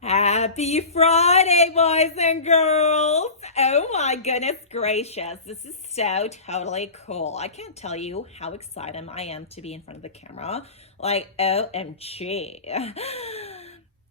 Happy Friday, boys and girls! Oh my goodness gracious, this is so totally cool. I can't tell you how excited I am to be in front of the camera. Like, OMG.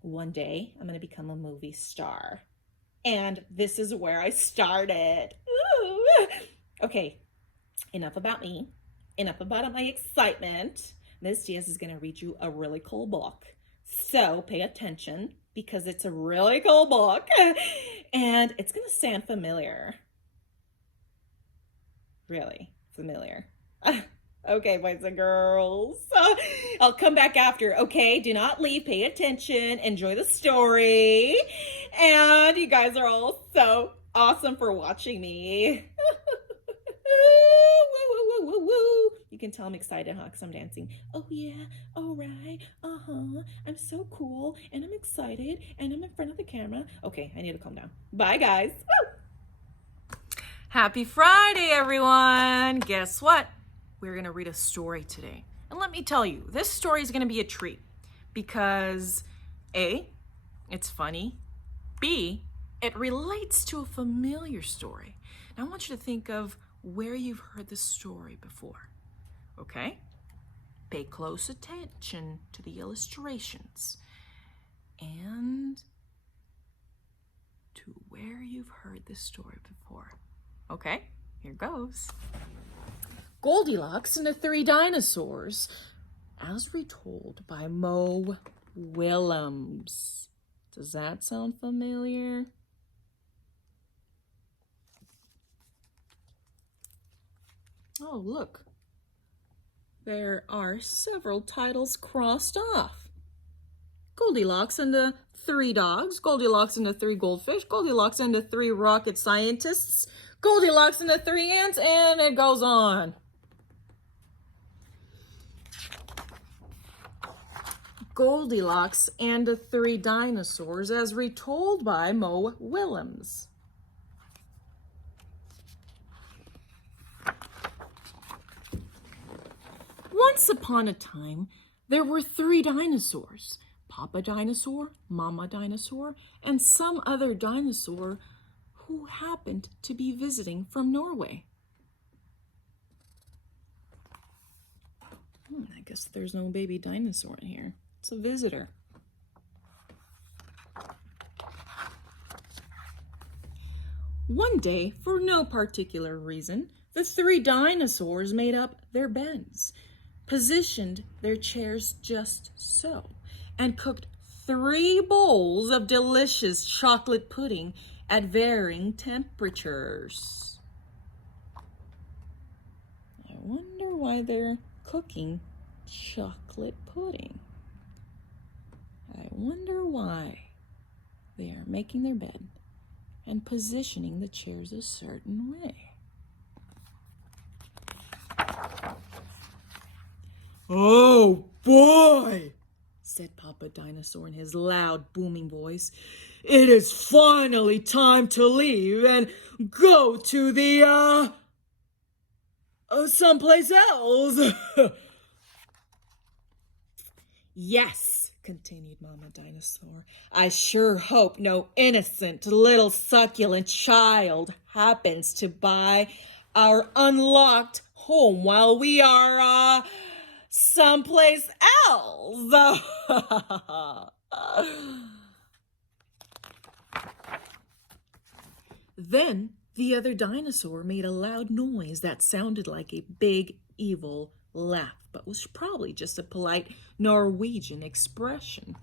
One day, I'm gonna become a movie star. And this is where I started. Ooh. Okay, enough about me, enough about my excitement. Miss Diaz is gonna read you a really cool book. So pay attention because it's a really cool book and it's going to sound familiar. Really familiar. Okay, boys and girls. I'll come back after. Okay, do not leave. Pay attention. Enjoy the story. And you guys are all so awesome for watching me. Woo, woo, woo, woo. You can tell I'm excited, huh? Because I'm dancing. Oh, yeah. All right. Uh-huh. I'm so cool. And I'm excited. And I'm in front of the camera. Okay, I need to calm down. Bye, guys. Woo! Happy Friday, everyone. Guess what? We're going to read a story today. And let me tell you, this story is going to be a treat because A, it's funny. B, it relates to a familiar story. Now I want you to think of where you've heard this story before. Okay? Pay close attention to the illustrations and to where you've heard this story before. Okay, here goes. Goldilocks and the Three Dinosaurs, as retold by Mo Willems. Does that sound familiar? Oh, look. There are several titles crossed off. Goldilocks and the Three Dogs, Goldilocks and the Three Goldfish, Goldilocks and the Three Rocket Scientists, Goldilocks and the Three Ants, and it goes on. Goldilocks and the Three Dinosaurs, as retold by Mo Willems. Once upon a time, there were three dinosaurs. Papa Dinosaur, Mama Dinosaur, and some other dinosaur who happened to be visiting from Norway. I guess there's no baby dinosaur in here. It's a visitor. One day, for no particular reason, the three dinosaurs made up their beds, positioned their chairs just so, and cooked 3 bowls of delicious chocolate pudding at varying temperatures. I wonder why they're cooking chocolate pudding. I wonder why they are making their bed and positioning the chairs a certain way. Oh boy, said Papa Dinosaur in his loud, booming voice. It is finally time to leave and go to the, someplace else. Yes, continued Mama Dinosaur. I sure hope no innocent little succulent child happens to buy our unlocked home while we are, someplace else. Then the other dinosaur made a loud noise that sounded like a big, evil laugh, but was probably just a polite Norwegian expression.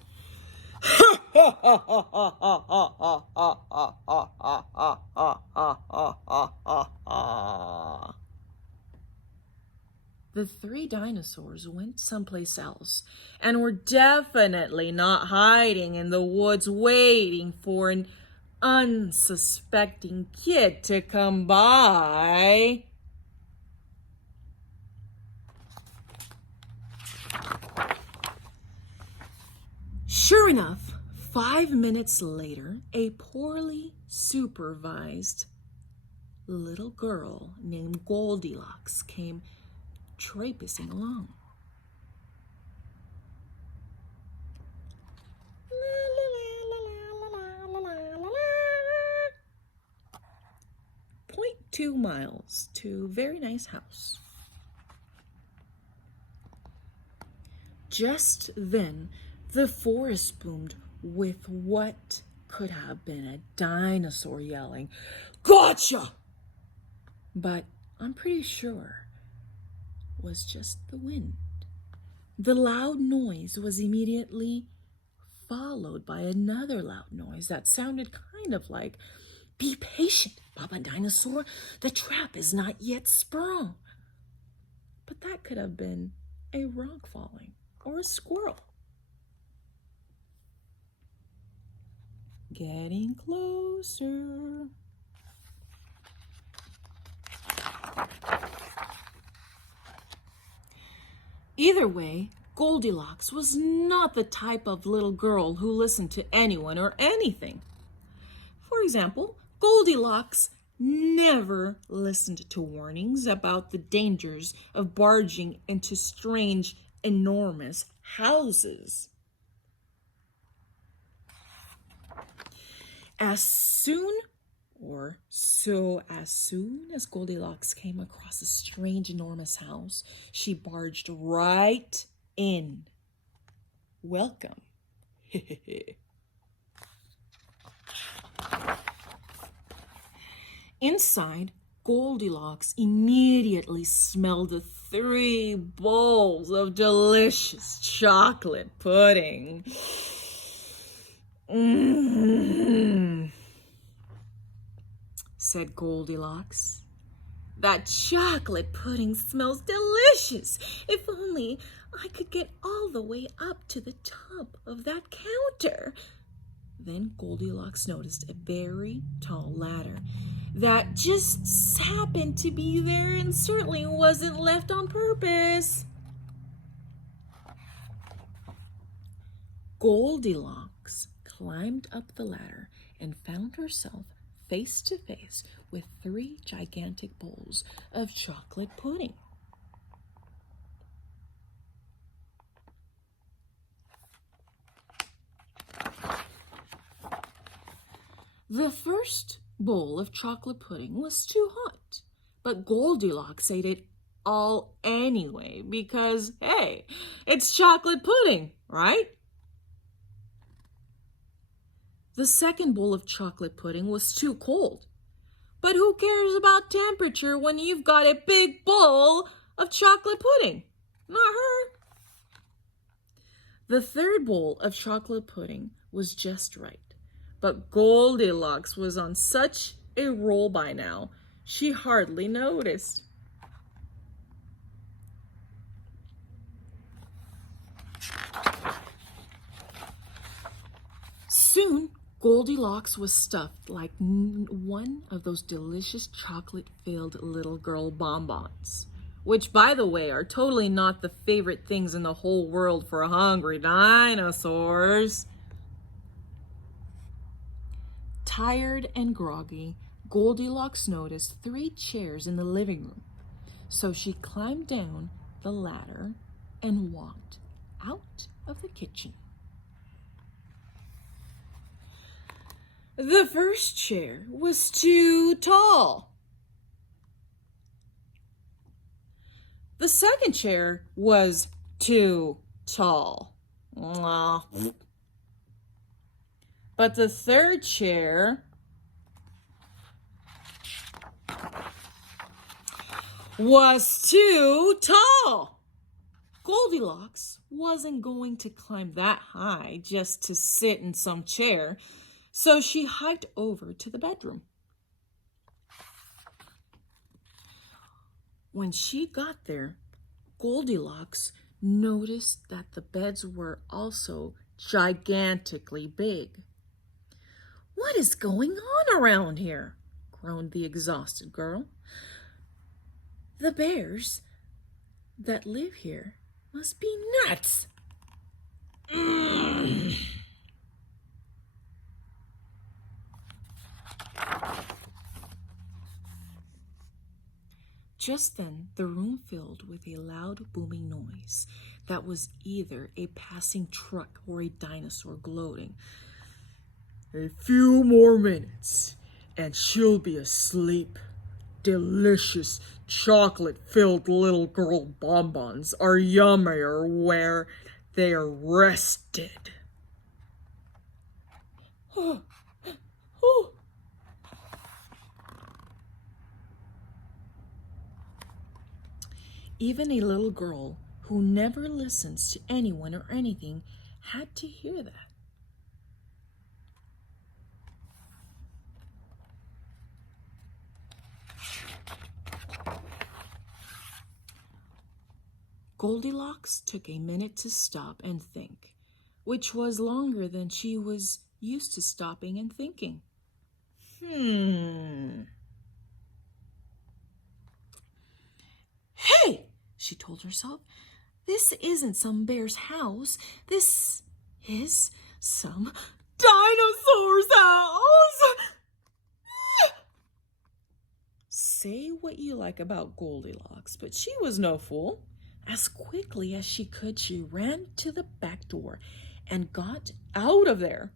The three dinosaurs went someplace else and were definitely not hiding in the woods waiting for an unsuspecting kid to come by. Sure enough, 5 minutes later, a poorly supervised little girl named Goldilocks came traipsing along. La, la, la, la, 2 miles to a very nice house. Just then, the forest boomed with what could have been a dinosaur yelling, "Gotcha!" But I'm pretty sure it was just the wind. The loud noise was immediately followed by another loud noise that sounded kind of like, "Be patient, Baba Dinosaur. The trap is not yet sprung." But that could have been a rock falling or a squirrel. Getting closer. Either way, Goldilocks was not the type of little girl who listened to anyone or anything. For example, Goldilocks never listened to warnings about the dangers of barging into strange, enormous houses. As soon as Goldilocks came across a strange, enormous house, she barged right in. Welcome. Inside, Goldilocks immediately smelled the 3 bowls of delicious chocolate pudding. Said Goldilocks. "That chocolate pudding smells delicious. If only I could get all the way up to the top of that counter." Then Goldilocks noticed a very tall ladder that just happened to be there and certainly wasn't left on purpose. Goldilocks climbed up the ladder and found herself face to face with 3 gigantic bowls of chocolate pudding. The first bowl of chocolate pudding was too hot, but Goldilocks ate it all anyway because, hey, it's chocolate pudding, right? The second bowl of chocolate pudding was too cold. But who cares about temperature when you've got a big bowl of chocolate pudding? Not her. The third bowl of chocolate pudding was just right. But Goldilocks was on such a roll by now, she hardly noticed. Soon, Goldilocks was stuffed like one of those delicious chocolate-filled little girl bonbons, which, by the way, are totally not the favorite things in the whole world for hungry dinosaurs. Tired and groggy, Goldilocks noticed 3 chairs in the living room, so she climbed down the ladder and walked out of the kitchen. The first chair was too tall. The second chair was too tall. But the third chair was too tall. Goldilocks wasn't going to climb that high just to sit in some chair, so she hiked over to the bedroom. When she got there, Goldilocks noticed that the beds were also gigantically big. "What is going on around here?" groaned the exhausted girl. "The bears that live here must be nuts." Just then, the room filled with a loud booming noise that was either a passing truck or a dinosaur gloating. "A few more minutes and she'll be asleep," delicious chocolate-filled little girl bonbons are yummier where they are rested. Even a little girl who never listens to anyone or anything had to hear that. Goldilocks took a minute to stop and think, which was longer than she was used to stopping and thinking. Hey, she told herself, this isn't some bear's house. This is some dinosaur's house. Say what you like about Goldilocks, but she was no fool. As quickly as she could, she ran to the back door and got out of there.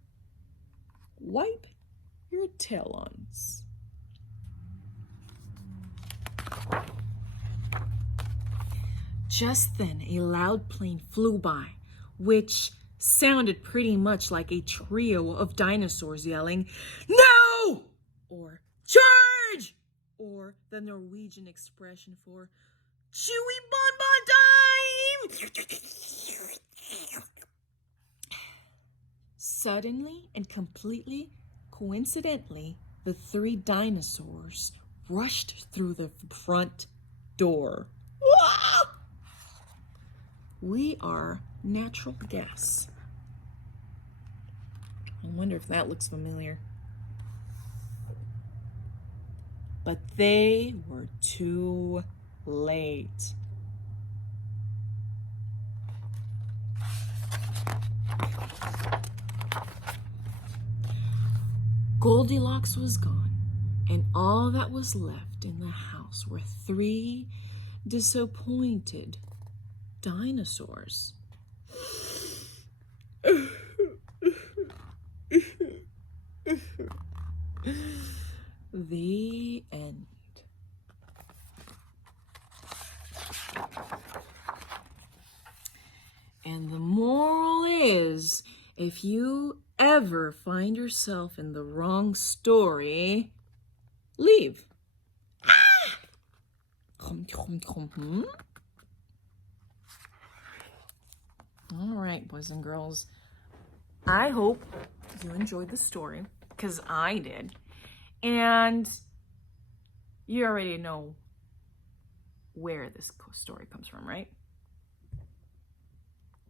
Wipe your talons. Just then, a loud plane flew by, which sounded pretty much like a trio of dinosaurs yelling, "No!" or "Charge!" or the Norwegian expression for "Chewy bonbon time!" Suddenly and completely coincidentally, the three dinosaurs rushed through the front door. We are natural guests. I wonder if that looks familiar. But they were too late. Goldilocks was gone, and all that was left in the house were three disappointed dinosaurs. The end. And the moral is, if you ever find yourself in the wrong story, leave. All right, boys and girls. I hope you enjoyed the story, because I did. And you already know where this story comes from, right?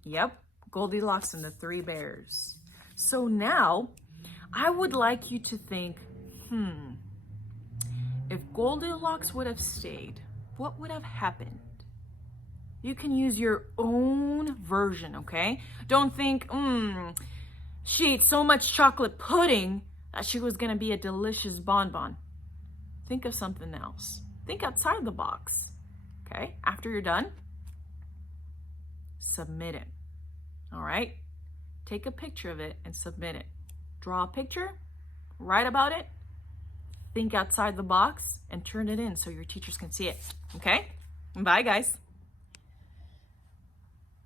Yep, Goldilocks and the Three Bears. So now, I would like you to think, if Goldilocks would have stayed, what would have happened? You can use your own version, okay? Don't think, she ate so much chocolate pudding that she was gonna be a delicious bonbon. Think of something else. Think outside the box, okay? After you're done, submit it, all right? Take a picture of it and submit it. Draw a picture, write about it, think outside the box, and turn it in so your teachers can see it, okay? Bye, guys.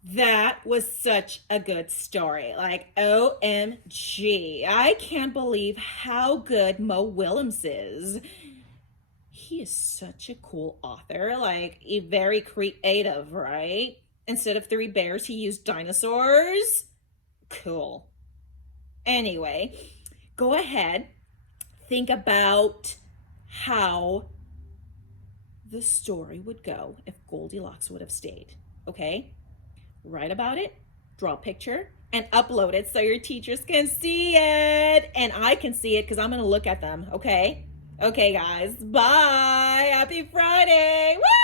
That was such a good story. Like, OMG. I can't believe how good Mo Willems is. He is such a cool author. Like, very creative, right? Instead of three bears, he used dinosaurs. Cool. Anyway, go ahead. Think about how the story would go if Goldilocks would have stayed, okay? Write about it, draw a picture, and upload it so your teachers can see it. And I can see it because I'm going to look at them, okay? Okay, guys. Bye. Happy Friday. Woo!